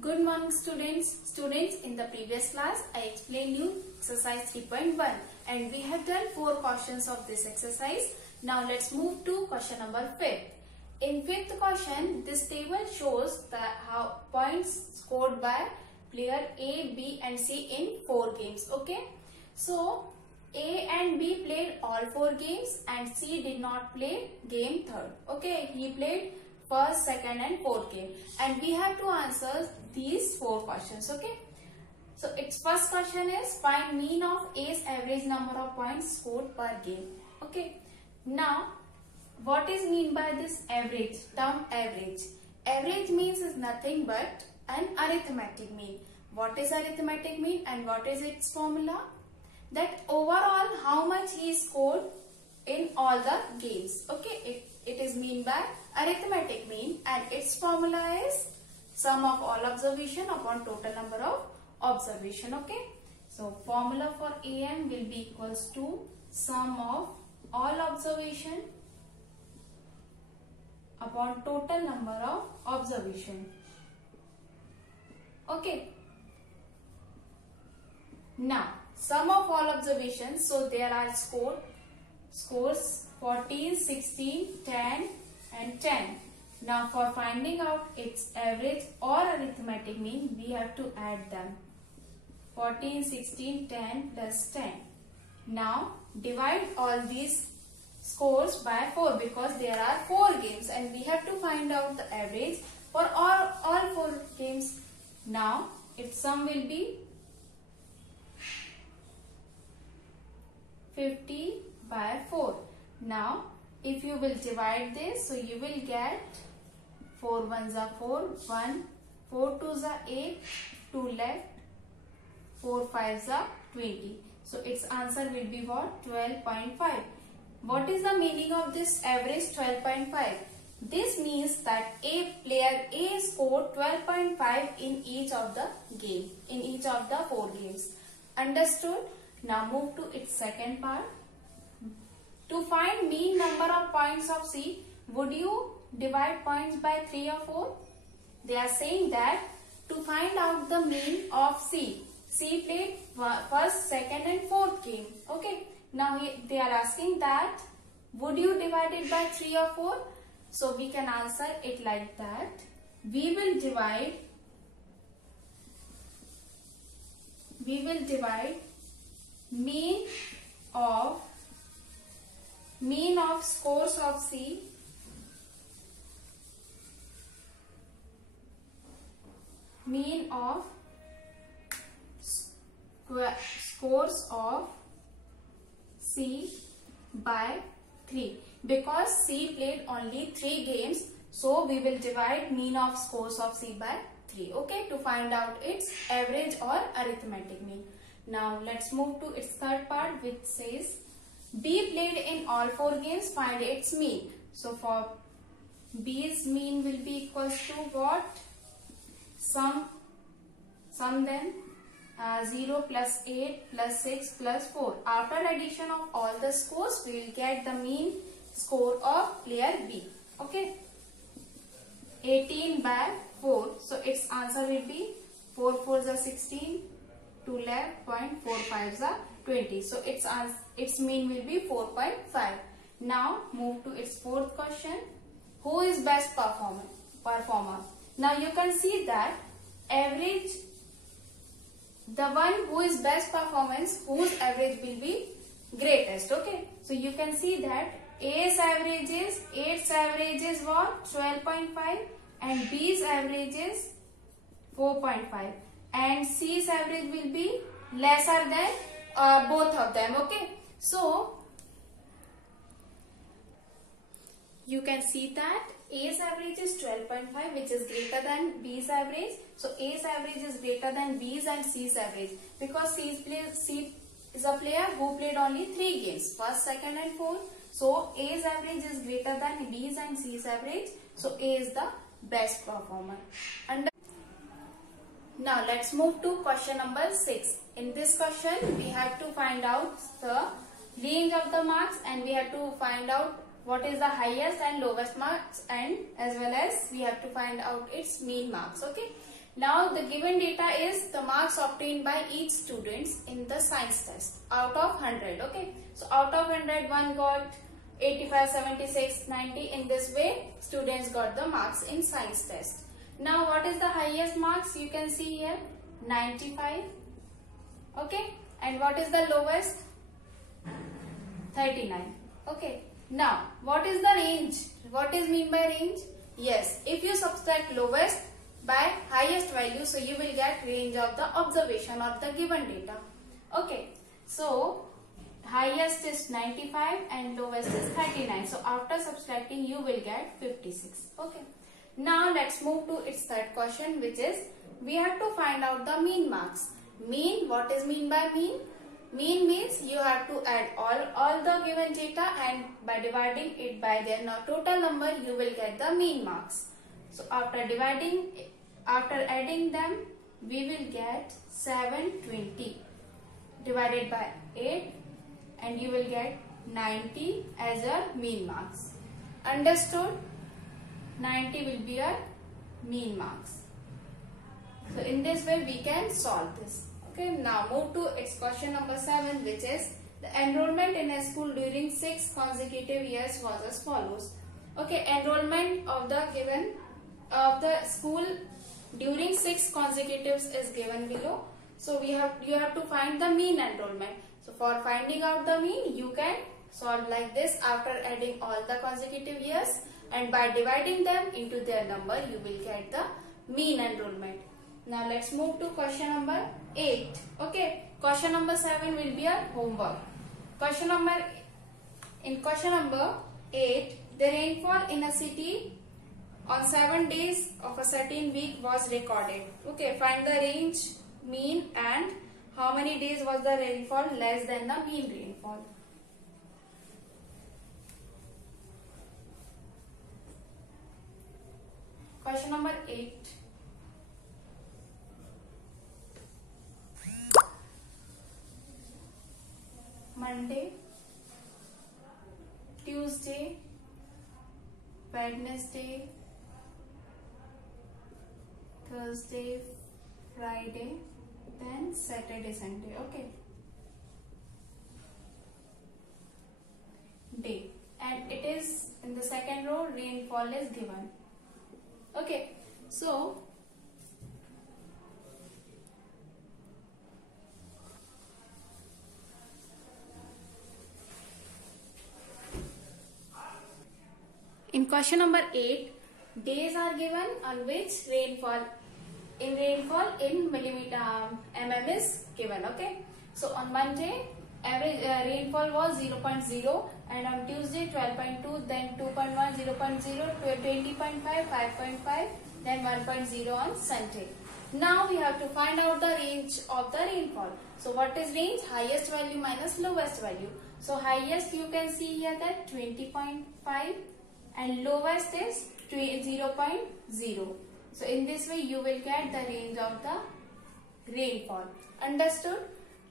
Good morning students. Students, in the previous class I explained you exercise 3.1 and we have done 4 questions of this exercise. Now let's move to question number 5. In 5th question, this table shows the how points scored by player A, B and C in 4 games. Okay. So A and B played all 4 games and C did not play game 3rd. Okay. He played first, second and fourth game, and we have to answer these 4 questions. Okay, so its first question is find mean of A's average number of points scored per game. Okay, now what is mean by this average term? Average means is nothing but an arithmetic mean. What is arithmetic mean and what is its formula? That overall how much he scored in all the games. Okay, it is mean by arithmetic mean and its formula is sum of all observation upon total number of observation. Okay, so formula for AM will be equals to sum of all observation upon total number of observation. Okay, now sum of all observations, so there are scores 14, 16, 10 and 10. Now for finding out its average or arithmetic mean, we have to add them. 14, 16, 10 plus 10. Now divide all these scores by 4 because there are 4 games and we have to find out the average for all 4 games. Now its sum will be 50 by 4. Now if you will divide this, so you will get 4 1s are 4, 1, 4 2s are 8, 2 left, 4 5s are 20. So its answer will be what? 12.5. What is the meaning of this average 12.5? This means that player A scored 12.5 in each of the game, in each of the 4 games. Understood? Now move to its second part. To find mean number of points of C, would you divide points by 3 or 4? They are saying that to find out the mean of C played first, second and fourth game. Okay. Now they are asking that would you divide it by 3 or 4? So we can answer it like that. We will divide mean of scores of C scores of C by 3 because C played only 3 games, so we will divide mean of scores of C by 3. Okay, to find out its average or arithmetic mean. Now let's move to its third part, which says B played in all 4 games, find its mean. So for B's mean will be equals to what? Sum them 0 plus 8 plus 6 plus 4. After addition of all the scores, we will get the mean score of player B. Okay, 18 by 4. So its answer will be 4 4s are 16, 2 left, 0.45s are 20. So its mean will be 4.5. Now move to its fourth question. Who is best performer? Now you can see that average, the one who is best performance, whose average will be greatest. Okay, so you can see that A's average is what? 12.5 and B's average is 4.5 and C's average will be lesser than both of them. Okay, so you can see that A's average is 12.5, which is greater than B's average. So A's average is greater than B's and C's average because C is a player who played only 3 games, first, second and fourth. So A's average is greater than B's and C's average. So A is the best performer. And now let's move to question number 6. In this question, we have to find out the range of the marks and we have to find out what is the highest and lowest marks, and as well as we have to find out its mean marks. Okay. Now the given data is the marks obtained by each student in the science test out of 100. Okay, so out of 100, one got 85, 76, 90. In this way, students got the marks in science test. Now what is the highest marks? You can see here 95. Okay, and what is the lowest? 39. Okay, now what is the range? What is mean by range? Yes, if you subtract lowest by highest value, so you will get range of the observation of the given data. Okay, so highest is 95 and lowest is 39. So after subtracting, you will get 56. Okay, now let's move to its third question, which is we have to find out the mean marks. Mean, what is mean by mean? Mean means you have to add all the given data, and by dividing it by their total number, you will get the mean marks. So after adding them, we will get 720 divided by 8, and you will get 90 as your mean marks. Understood? 90 will be your mean marks. So in this way we can solve this. Okay, now move to its question number 7, which is the enrollment in a school during 6 consecutive years was as follows. Okay, enrollment of the school during 6 consecutives is given below. So you have to find the mean enrollment. So for finding out the mean, you can solve like this after adding all the consecutive years, and by dividing them into their number, you will get the mean enrollment. Now let's move to question number 8. Okay, question number 7 will be our homework. In question number 8, the rainfall in a city on 7 days of a certain week was recorded. Okay, find the range, mean, and how many days was the rainfall less than the mean rainfall. Question number 8. Monday, Tuesday, Wednesday, Thursday, Friday, then Saturday, Sunday. Okay. Day. And it is in the second row, rainfall is given. Okay. So, in question number 8, days are given on which rainfall in millimeter mm is given. Okay, so on Monday average rainfall was 0.0, and on Tuesday 12.2, then 2.1, 0.0, 20.5, 5.5, then 1.0 on Sunday. Now we have to find out the range of the rainfall. So what is range? Highest value minus lowest value. So highest, you can see here that 20.5, and lowest is 0.0. So in this way you will get the range of the rainfall. Understood?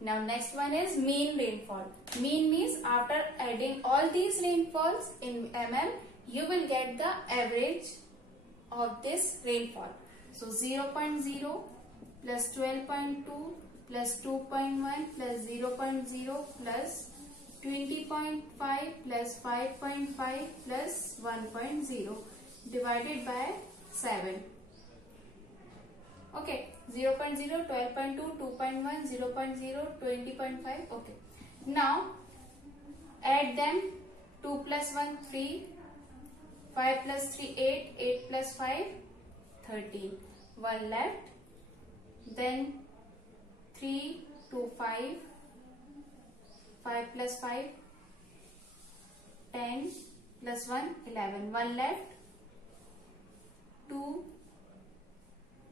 Now next one is mean rainfall. Mean means after adding all these rainfalls in mm, you will get the average of this rainfall. So 0.0 plus 12.2 plus 2.1 plus 0.0 plus 20.5 plus 5.5 plus 1.0 divided by 7. Okay, 0.0, 12.2, 2.1, 0.0, 20.5. Okay. Now add them. 2 plus 1, 3. 5 plus 3, 8. 8 plus 5, 13. 1 left. Then 3 to 5. 5 plus 5, 10 plus 1, 11. 1 left. 2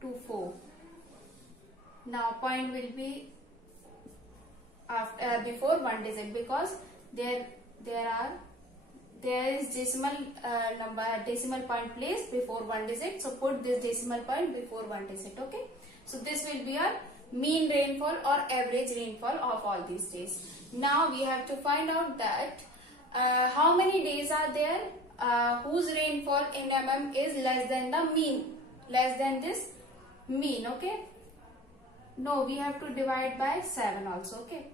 to 4. Now point will be after before 1 digit, because there is decimal point placed before 1 digit. So put this decimal point before 1 digit. Okay. So this will be our mean rainfall or average rainfall of all these days. Now we have to find out that how many days are there whose rainfall in mm is less than the mean, less than this mean. Okay. No, we have to divide by 7 also. Okay.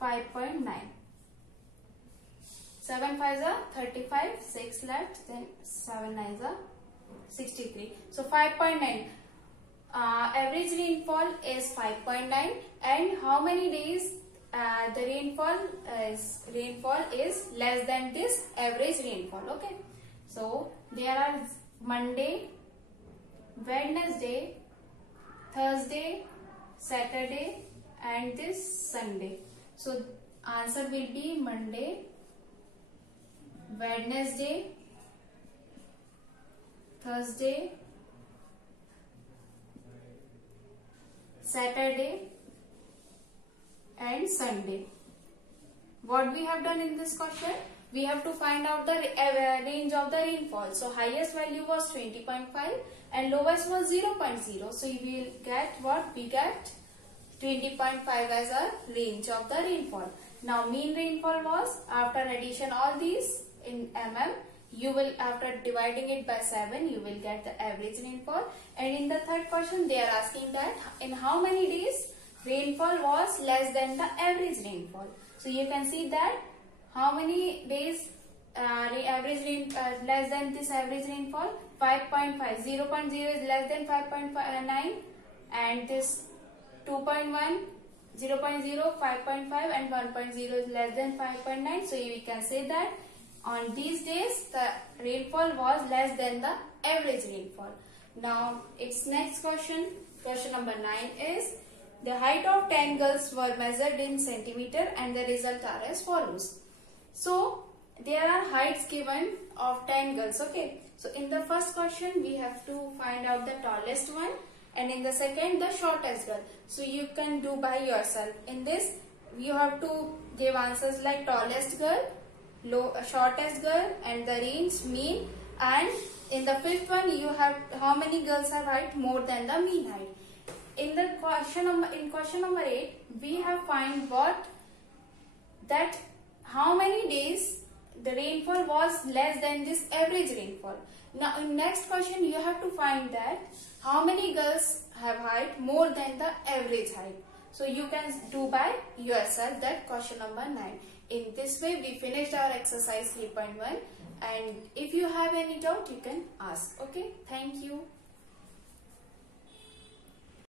5.9. 7 5s are 35, 6 left, then 7 9s are 63. So 5.9. Average rainfall is 5.9, and how many days the rainfall is less than this average rainfall. Okay. So there are Monday, Wednesday, Thursday, Saturday, and this Sunday. So answer will be Monday, Wednesday, Thursday, Saturday, and Sunday. What we have done in this question? We have to find out the range of the rainfall. So highest value was 20.5 and lowest was 0.0. So you will get what? We get 20.5 as a range of the rainfall. Now mean rainfall was, after addition all these in mm, you will, after dividing it by 7, you will get the average rainfall. And in the third question they are asking that in how many days rainfall was less than the average rainfall. So you can see that how many days average rain less than this average rainfall? 5.5. 0.0 is less than 5.9, and this 2.1, 0.0, 5.5, and 1.0 is less than 5.9. So we can say that on these days the rainfall was less than the average rainfall. Now its next question, question number 9 is, the height of 10 gulls were measured in centimeter and the result are as follows. So there are heights given of 10 gulls. Okay. So in the first question we have to find out the tallest one, and in the second the shortest gull. So you can do by yourself. In this you have to give answers like tallest gull, shortest gull, and the range, mean, and in the fifth one you have how many gulls have height more than the mean height. In the question number 8 we have find what, that how many days the rainfall was less than this average rainfall. Now in next question you have to find that how many gulls have height more than the average height. So you can do by yourself that question number 9. In this way we finished our exercise 3.1, and if you have any doubt you can ask. Okay, thank you.